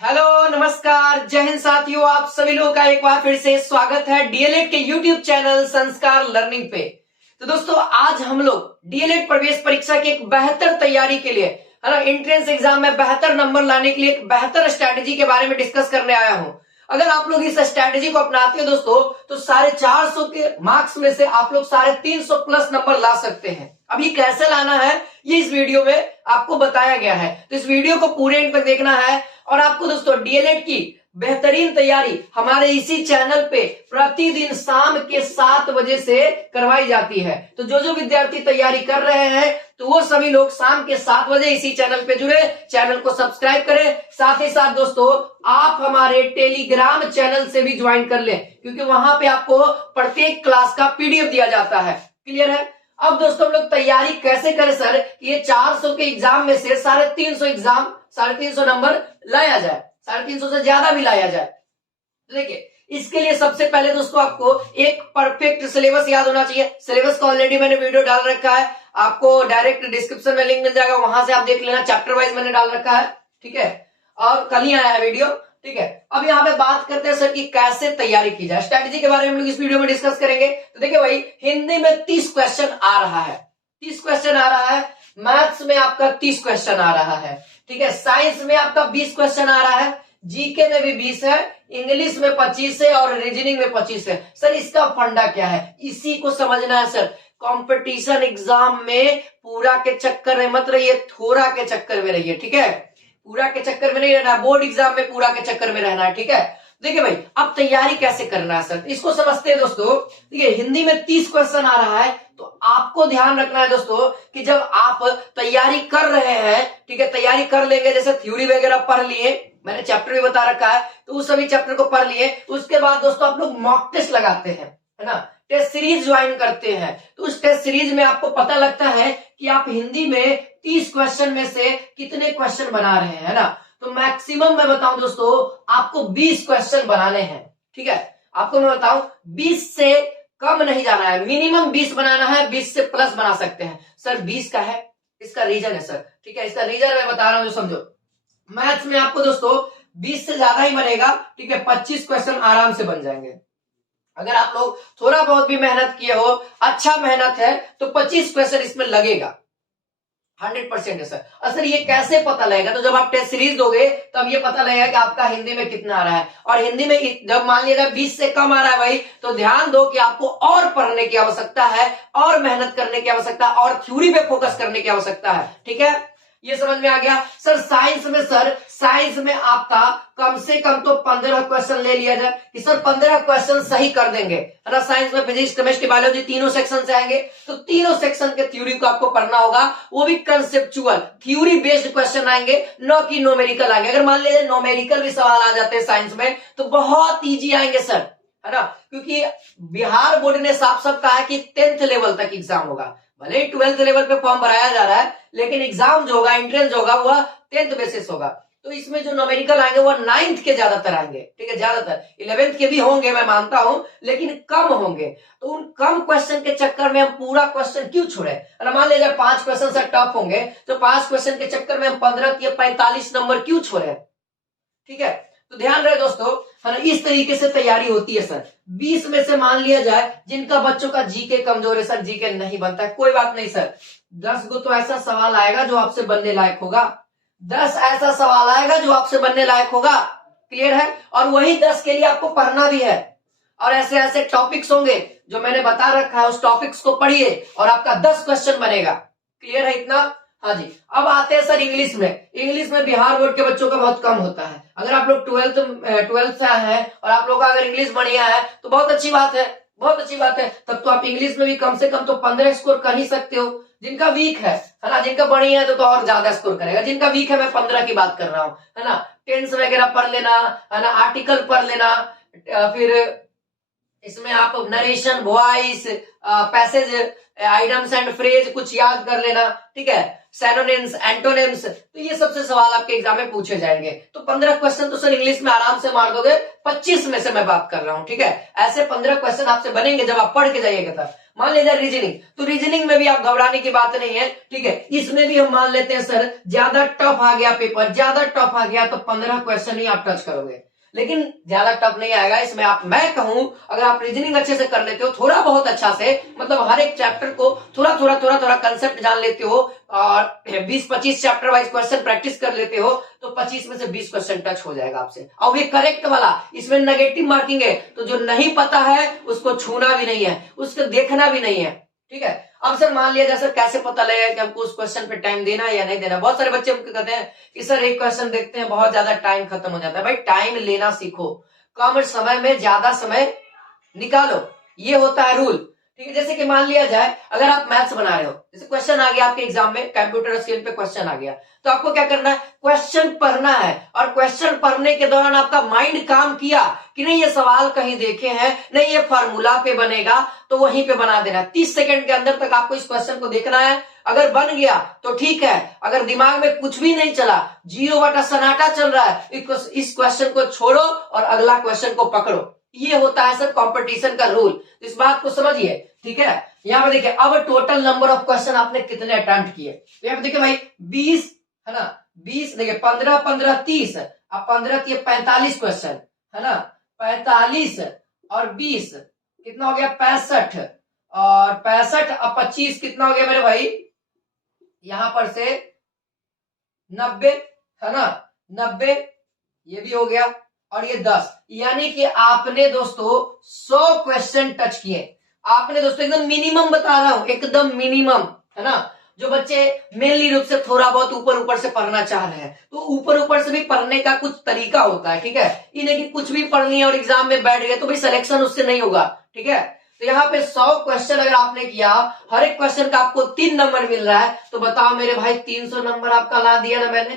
Hello नमस्कार जय हिंद साथियों, आप सभी लोगों का एक बार फिर से स्वागत है डीएलएड के यूट्यूब चैनल संस्कार लर्निंग पे। तो दोस्तों आज हम लोग डीएलएड प्रवेश परीक्षा की एक बेहतर तैयारी के लिए है ना, एंट्रेंस एग्जाम में बेहतर नंबर लाने के लिए एक बेहतर स्ट्रैटेजी के बारे में डिस्कस करने आया हूं। अगर आप लोग इस स्ट्रैटेजी को अपनाते हो दोस्तों तो 450 के मार्क्स में से आप लोग 350 प्लस नंबर ला सकते हैं। अब ये कैसे लाना है ये इस वीडियो में आपको बताया गया है, तो इस वीडियो को पूरे एंड तक देखना है। और आपको दोस्तों डीएलएड की बेहतरीन तैयारी हमारे इसी चैनल पे प्रतिदिन शाम के 7 बजे से करवाई जाती है। तो जो विद्यार्थी तैयारी कर रहे हैं तो वो सभी लोग शाम के 7 बजे इसी चैनल पे जुड़े, चैनल को सब्सक्राइब करें। साथ ही साथ दोस्तों आप हमारे टेलीग्राम चैनल से भी ज्वाइन कर लें, क्योंकि वहां पे आपको प्रत्येक क्लास का पीडीएफ दिया जाता है। क्लियर है? अब दोस्तों हम लोग तैयारी कैसे करें सर, ये 400 के एग्जाम में से 350 नंबर लाया जाए, 350 से ज्यादा भी लाया जाए। देखिए इसके लिए सबसे पहले दोस्तों आपको एक परफेक्ट सिलेबस याद होना चाहिए। सिलेबस का ऑलरेडी मैंने वीडियो डाल रखा है, आपको डायरेक्ट डिस्क्रिप्शन में लिंक मिल जाएगा, वहां से आप देख लेना। चैप्टर वाइज मैंने डाल रखा है, ठीक है, और कल ही आया है वीडियो, ठीक है। अब यहाँ पे बात करते हैं सर कि कैसे तैयारी की जाए, स्ट्रेटेजी के बारे में हम लोग इस वीडियो में डिस्कस करेंगे। तो देखिए भाई, हिंदी में 30 क्वेश्चन आ रहा है, 30 क्वेश्चन आ रहा है, मैथ्स में आपका 30 क्वेश्चन आ रहा है, ठीक है, साइंस में आपका 20 क्वेश्चन आ रहा है, जीके में भी 20 है, इंग्लिश में 25 है और रीजनिंग में 25 है। सर इसका फंडा क्या है, इसी को समझना है सर। कंपटीशन एग्जाम में पूरा के चक्कर में मत रहिए, थोड़ा के चक्कर में रहिए, ठीक है, पूरा के चक्कर में नहीं रहना, बोर्ड एग्जाम में पूरा के चक्कर में रहना है, ठीक है। देखिए भाई अब तैयारी कैसे करना है सर, इसको समझते हैं दोस्तों। देखिए हिंदी में 30 क्वेश्चन आ रहा है, तो आपको ध्यान रखना है दोस्तों कि जब आप तैयारी कर रहे हैं, ठीक है, तैयारी कर लेंगे, जैसे थ्योरी वगैरह पढ़ लिए, मैंने चैप्टर भी बता रखा है, तो उस सभी चैप्टर को पढ़ लिए, उसके बाद दोस्तों आप लोग मॉक टेस्ट लगाते हैं, है ना, टेस्ट सीरीज ज्वाइन करते हैं। तो उस टेस्ट सीरीज में आपको पता लगता है कि आप हिंदी में 30 क्वेश्चन में से कितने क्वेश्चन बना रहे हैं, है ना। तो मैक्सिमम मैं बताऊं दोस्तों आपको 20 क्वेश्चन बनाने हैं, ठीक है, आपको मैं बताऊं 20 से कम नहीं जाना है, मिनिमम 20 बनाना है, 20 से प्लस बना सकते हैं। सर 20 का है, इसका रीजन है सर, ठीक है, इसका रीजन मैं बता रहा हूं, जो समझो। मैथ्स में आपको दोस्तों 20 से ज्यादा ही बनेगा, ठीक है, 25 क्वेश्चन आराम से बन जाएंगे। अगर आप लोग थोड़ा बहुत भी मेहनत किए हो, अच्छा मेहनत है, तो 25 क्वेश्चन इसमें लगेगा, 100% है सर। और सर ये कैसे पता लगेगा, तो जब आप टेस्ट सीरीज दोगे तब ये पता लगेगा कि आपका हिंदी में कितना आ रहा है। और हिंदी में जब मान लीजिएगा 20 से कम आ रहा है भाई, तो ध्यान दो कि आपको और पढ़ने की आवश्यकता है, और मेहनत करने की आवश्यकता है, और थ्योरी पे फोकस करने की आवश्यकता है, ठीक है, ये समझ में आ गया। सर साइंस में आपका कम से कम तो 15 क्वेश्चन ले लिया जाए कि सर 15 क्वेश्चन सही कर देंगे, है ना। साइंस में फिजिक्स केमिस्ट्री बायोलॉजी तीनों सेक्शन से आएंगे, तो तीनों सेक्शन के थ्योरी को आपको पढ़ना होगा, वो भी कंसेप्चुअल थ्योरी बेस्ड क्वेश्चन आएंगे, न कि न्यूमेरिकल आएंगे। अगर मान लीजिए न्यूमेरिकल भी सवाल आ जाते हैं साइंस में तो बहुत ईजी आएंगे सर, है ना, क्योंकि बिहार बोर्ड ने साफ साफ कहा है कि 10th लेवल तक एग्जाम होगा। भले ही 12th लेवल पे फॉर्म भराया जा रहा है, लेकिन एग्जाम जो होगा, एंट्रेंस जो होगा, वह 10th बेसिस होगा। तो इसमें जो न्यूमेरिकल आएंगे वो 9th के ज्यादातर आएंगे, ठीक है, ज्यादातर 11th के भी होंगे, मैं मानता हूं, लेकिन कम होंगे। तो उन कम क्वेश्चन के चक्कर में हम पूरा क्वेश्चन क्यों छोड़े। अगर मान लीजिए 5 क्वेश्चन से टफ होंगे, तो 5 क्वेश्चन के चक्कर में हम 15 या 45 नंबर क्यों छोड़े, ठीक है। तो ध्यान रहे दोस्तों, है ना, इस तरीके से तैयारी होती है सर। 20 में से मान लिया जाए जिनका बच्चों का जीके कमजोर है, सर जीके नहीं बनता है, कोई बात नहीं सर, 10 गो तो ऐसा सवाल आएगा जो आपसे बनने लायक होगा, 10 ऐसा सवाल आएगा जो आपसे बनने लायक होगा, क्लियर है। और वही 10 के लिए आपको पढ़ना भी है, और ऐसे ऐसे टॉपिक्स होंगे जो मैंने बता रखा है, उस टॉपिक्स को पढ़िए और आपका 10 क्वेश्चन बनेगा, क्लियर है इतना। हाँ जी, अब आते हैं सर इंग्लिश में। इंग्लिश में बिहार बोर्ड के बच्चों का बहुत कम होता है। अगर आप लोग 12th से आए हैं और आप लोग का अगर इंग्लिश बढ़िया है तो बहुत अच्छी बात है, बहुत अच्छी बात है। तब तो आप इंग्लिश में भी कम से कम तो 15 स्कोर कर ही सकते हो। जिनका वीक है ना, जिनका बढ़िया है तो और ज्यादा स्कोर करेगा। जिनका वीक है मैं 15 की बात कर रहा हूँ, है ना, टेंस वगैरह पढ़ लेना, है ना, आर्टिकल पढ़ लेना, फिर इसमें आप narration, voice, passage, items and phrase कुछ याद कर लेना, ठीक है, सैनोनिम्स, एंटोनिम्स, तो ये सबसे सवाल आपके एग्जाम में पूछे जाएंगे। तो 15 क्वेश्चन तो सर इंग्लिश में आराम से मार दोगे, 25 में से मैं बात कर रहा हूं, ठीक है। ऐसे 15 क्वेश्चन आपसे बनेंगे जब आप पढ़ के जाइएगा। तब मान लीजिए रीजनिंग, तो रीजनिंग में भी आप घबराने की बात नहीं है, ठीक है। इसमें भी हम मान लेते हैं सर ज्यादा टफ आ गया पेपर, ज्यादा टफ आ गया तो 15 क्वेश्चन ही आप टच करोगे, लेकिन ज्यादा टफ नहीं आएगा इसमें। आप, मैं कहूं अगर आप रीजनिंग अच्छे से कर लेते हो, थोड़ा बहुत अच्छा से, मतलब हर एक चैप्टर को थोड़ा थोड़ा कंसेप्ट जान लेते हो और 20-25 चैप्टर वाइज क्वेश्चन प्रैक्टिस कर लेते हो, तो 25 में से 20 क्वेश्चन टच हो जाएगा आपसे। और ये करेक्ट वाला, इसमें नेगेटिव मार्किंग है, तो जो नहीं पता है उसको छूना भी नहीं है, उसको देखना भी नहीं है, ठीक है। अब सर मान लिया जाए सर कैसे पता लगेगा कि हमको उस क्वेश्चन पे टाइम देना है या नहीं देना। बहुत सारे बच्चे हमको कहते हैं कि सर एक क्वेश्चन देखते हैं बहुत ज्यादा टाइम खत्म हो जाता है। भाई टाइम लेना सीखो, कम समय में ज्यादा समय निकालो, ये होता है रूल, ठीक है। जैसे कि मान लिया जाए अगर आप मैथ्स बना रहे हो, जैसे क्वेश्चन आ गया आपके एग्जाम में, कंप्यूटर स्क्रीन पे क्वेश्चन आ गया, तो आपको क्या करना है, क्वेश्चन पढ़ना है, और क्वेश्चन पढ़ने के दौरान आपका माइंड काम किया कि नहीं ये सवाल कहीं देखे हैं, नहीं ये फार्मूला पे बनेगा, तो वहीं पे बना देना। 30 सेकंड के अंदर तक आपको इस क्वेश्चन को देखना है, अगर बन गया तो ठीक है, अगर दिमाग में कुछ भी नहीं चला, 0 बटा सन्नाटा चल रहा है, इस क्वेश्चन को छोड़ो और अगला क्वेश्चन को पकड़ो। ये होता है सर कंपटीशन का रूल, इस बात को समझिए, ठीक है। यहाँ पे देखिए अब टोटल नंबर ऑफ क्वेश्चन आपने कितने अटेम्प्ट किए, तो यहाँ पे देखिए भाई 20 है ना, 20 देखिए 15 15 30, अब 15 ये 45 क्वेश्चन है ना, 45 और 20 कितना हो गया 65, और 65 अब 25 कितना हो गया मेरे भाई, यहां पर से 90 है ना, 90 ये भी हो गया, और ये 10, यानी कि आपने दोस्तों 100 क्वेश्चन टच किए। आपने दोस्तों एकदम मिनिमम बता रहा हूं, एकदम मिनिमम, है ना। जो बच्चे मेनली रूप से थोड़ा बहुत ऊपर ऊपर से पढ़ना चाह रहे हैं, तो ऊपर ऊपर से भी पढ़ने का कुछ तरीका होता है, ठीक है। इन्हें कि कुछ भी पढ़ लिया और एग्जाम में बैठ गए तो भाई सिलेक्शन उससे नहीं होगा, ठीक है। तो यहाँ पे 100 क्वेश्चन अगर आपने किया, हर एक क्वेश्चन का आपको 3 नंबर मिल रहा है, तो बताओ मेरे भाई 300 नंबर आपका ला दिया ना मैंने,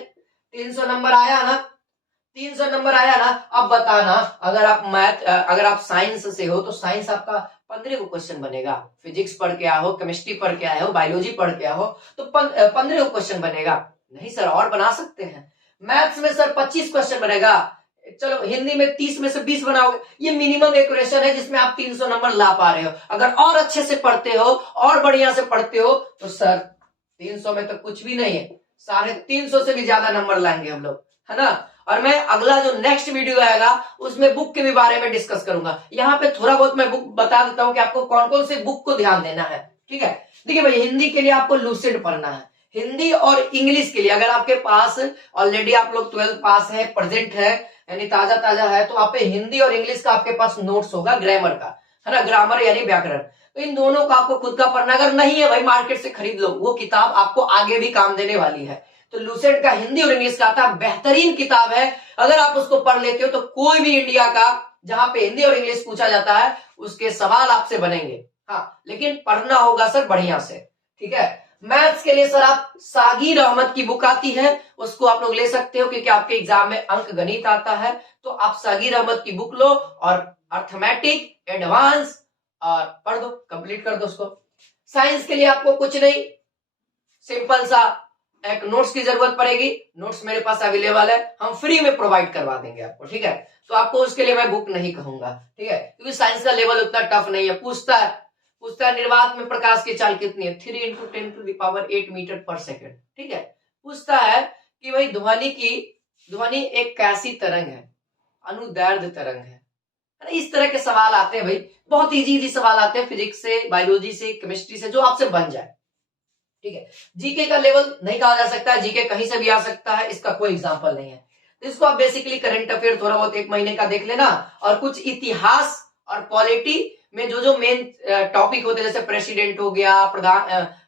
300 नंबर आया ना, 300 नंबर आया ना। अब बताना अगर आप मैथ, अगर आप साइंस से हो तो साइंस आपका 15 को क्वेश्चन बनेगा, फिजिक्स पढ़ के आया हो, केमिस्ट्री पढ़ के आया हो, बायोलॉजी पढ़ के आया हो, तो 15 को क्वेश्चन बनेगा। नहीं सर और बना सकते हैं। मैथ्स में सर 25 क्वेश्चन बनेगा, चलो हिंदी में 30 में से 20 बनाओगे। ये मिनिमम इक्वेशन है जिसमें आप 300 नंबर ला पा रहे हो। अगर और अच्छे से पढ़ते हो और बढ़िया से पढ़ते हो तो सर 300 में तो कुछ भी नहीं है, 350 से भी ज्यादा नंबर लाएंगे हम लोग, है ना। और मैं अगला जो नेक्स्ट वीडियो आएगा उसमें बुक के भी बारे में डिस्कस करूंगा। यहाँ पे थोड़ा बहुत मैं बुक बता देता हूँ कि आपको कौन कौन से बुक को ध्यान देना है, ठीक है। देखिए भाई हिंदी के लिए आपको लूसेंट पढ़ना है, हिंदी और इंग्लिश के लिए अगर आपके पास ऑलरेडी आप लोग 12th पास है, प्रेजेंट है, यानी ताजा ताजा है, तो आप हिंदी और इंग्लिश का आपके पास नोट्स होगा ग्रामर का, है ना, ग्रामर यानी व्याकरण। तो इन दोनों का आपको खुद का पढ़ना, अगर नहीं है भाई मार्केट से खरीद लो, वो किताब आपको आगे भी काम देने वाली है। तो लूसेंट का हिंदी और इंग्लिश का था बेहतरीन किताब है, अगर आप उसको पढ़ लेते हो तो कोई भी इंडिया का जहां पे हिंदी और इंग्लिश पूछा जाता है उसके सवाल आपसे बनेंगे। हाँ लेकिन पढ़ना होगा सर बढ़िया से, ठीक है। मैथ्स के लिए सर आप सागिर अहमद की बुक आती है, उसको आप लोग ले सकते हो क्योंकि आपके एग्जाम में अंक गणित आता है, तो आप सागिर अहमद की बुक लो और अर्थमेटिक एडवांस और पढ़ दो, कंप्लीट कर दो उसको। साइंस के लिए आपको कुछ नहीं, सिंपल सा एक नोट्स की जरूरत पड़ेगी, नोट्स मेरे पास अवेलेबल है, हम फ्री में प्रोवाइड करवा देंगे आपको, ठीक है। तो आपको उसके लिए मैं बुक नहीं कहूंगा, ठीक है, क्योंकि साइंस का लेवल उतना टफ नहीं है। पूछता है निर्वात में प्रकाश की चाल कितनी है, 3 × 10⁸ मीटर पर सेकेंड, ठीक है। पूछता है कि भाई ध्वनि एक कैसी तरंग है, अनुदैर्ध्य तरंग है, इस तरह के सवाल आते हैं भाई, बहुत इजी सवाल आते हैं फिजिक्स से, बायोलॉजी से, केमिस्ट्री से, जो आपसे बन जाए, ठीक है। जीके का लेवल नहीं कहा जा सकता है, जीके कहीं से भी आ सकता है, इसका कोई एग्जांपल नहीं है। तो इसको आप बेसिकली करंट अफेयर थोड़ा बहुत 1 महीने का देख लेना, और कुछ इतिहास और पॉलिटी में जो मेन टॉपिक होते हैं, जैसे प्रेसिडेंट हो गया,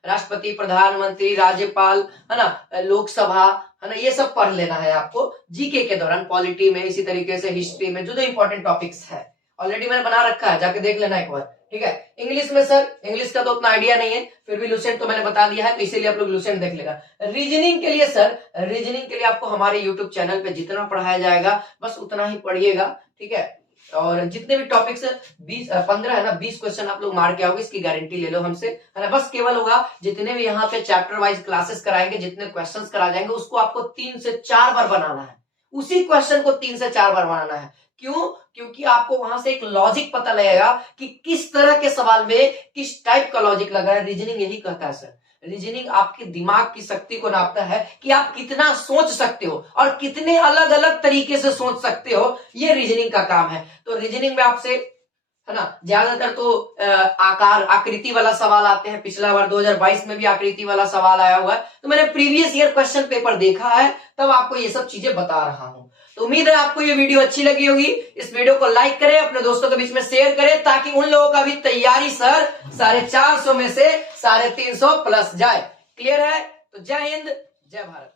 राष्ट्रपति, प्रधानमंत्री, राज्यपाल, है ना, लोकसभा, है ना, ये सब पढ़ लेना है आपको जीके के दौरान। पॉलिटी में इसी तरीके से, हिस्ट्री में जो इंपॉर्टेंट टॉपिक्स है ऑलरेडी मैंने बना रखा है, जाके देख लेना एक बार, ठीक है। इंग्लिश में सर इंग्लिश का तो उतना आइडिया नहीं है, फिर भी लूसेंट तो मैंने बता दिया है, तो इसीलिए आप लोग लूसेंट देख लेगा। रीजनिंग के लिए सर, रीजनिंग के लिए आपको हमारे यूट्यूब चैनल पे जितना पढ़ाया जाएगा बस उतना ही पढ़िएगा, ठीक है। और जितने भी टॉपिक्स 15 है ना, 20 क्वेश्चन आप लोग मार के आओगे, इसकी गारंटी ले लो हमसे, है ना। बस केवल होगा जितने भी यहाँ पे चैप्टर वाइज क्लासेस कराएंगे, जितने क्वेश्चंस करा जाएंगे, उसको आपको 3 से 4 बार बनाना है, उसी क्वेश्चन को 3 से 4 बार बनाना है। क्यों? क्योंकि आपको वहां से एक लॉजिक पता लगेगा कि किस तरह के सवाल में किस टाइप का लॉजिक लगा है। रीजनिंग यही कहता है सर। रीजनिंग आपके दिमाग की शक्ति को नापता है कि आप कितना सोच सकते हो और कितने अलग अलग तरीके से सोच सकते हो। ये रीजनिंग का काम है। तो रीजनिंग में आपसे, है ना, ज्यादातर तो आकार आकृति वाला सवाल आते हैं। पिछला बार 2022 में भी आकृति वाला सवाल आया हुआ है। तो मैंने प्रीवियस ईयर क्वेश्चन पेपर देखा है, तब आपको ये सब चीजें बता रहा हूं। तो उम्मीद है आपको ये वीडियो अच्छी लगी होगी। इस वीडियो को लाइक करें, अपने दोस्तों के बीच में शेयर करें, ताकि उन लोगों का भी तैयारी सर 450 में से 350 प्लस जाए। क्लियर है? तो जय हिंद, जय भारत।